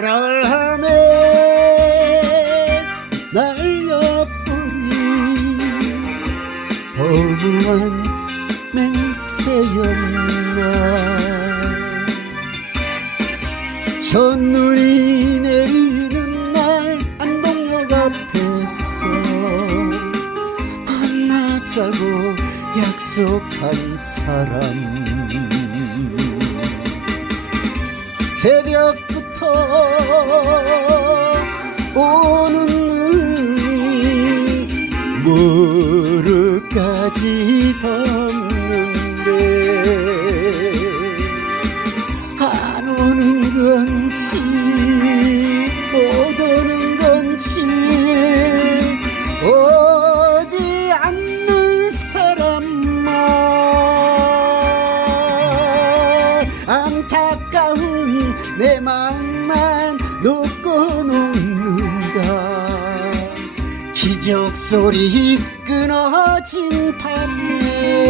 사랑을 날려버린 허무한 맹세였나. 첫눈이 내리는 날 안동역 앞에서 만나자고 약속한 사람. 새벽 부터 오는 눈이 무릎까지 덮는데 안 오는 건지 못 오는 건지 오지 않는 사람만 안타까운 내 마음 기적 소리 끊어진 밤에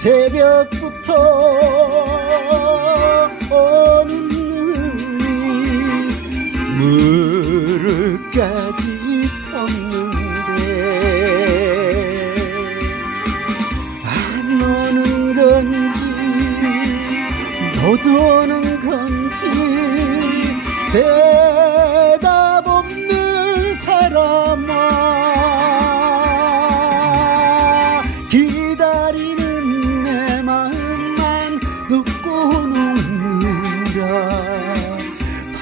새벽부터 오는 눈이 무릎까지 덮는데 안 오는 건지 못 오는 건지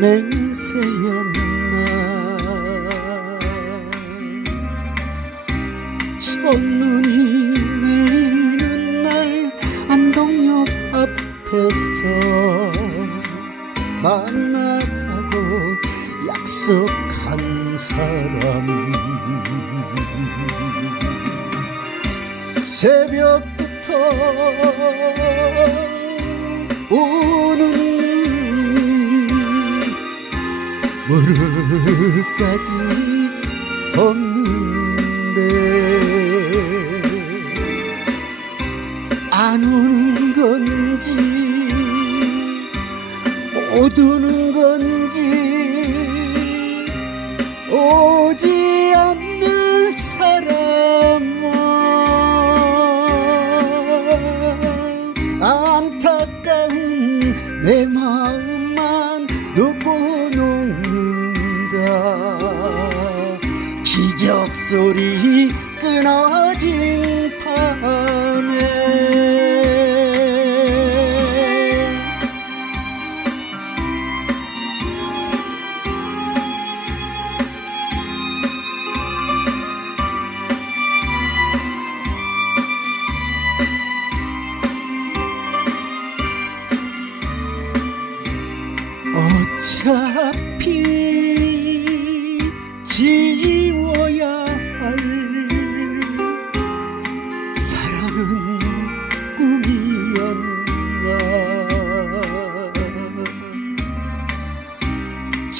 맹세였나 첫눈이 내리는 날 안동역 앞에서 만나자고 약속한 사람. 새벽부터 오는 무릎까지 덮는데 안 오는 건지 못 오는 건지 목소리 끊어진 밤에. 어차피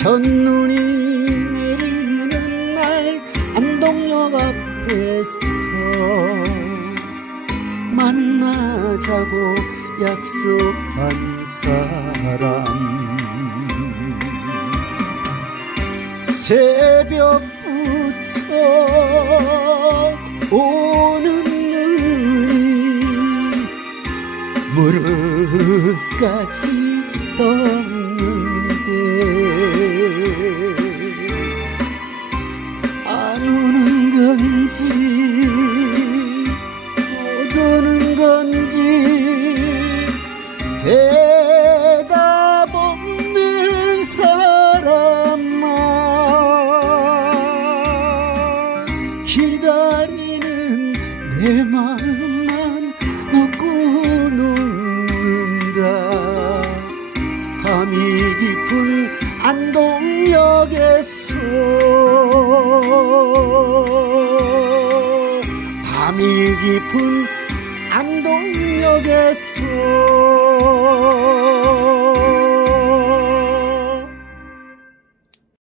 첫눈이 내리는 날 안동역 앞에서 만나자고 약속한 사람. 새벽부터 오는 눈이 무릎까지 떠나 기다리는 내 마음만 놓고 녹는다. 밤이 깊은 안동역에서 밤이 깊은 안동역에서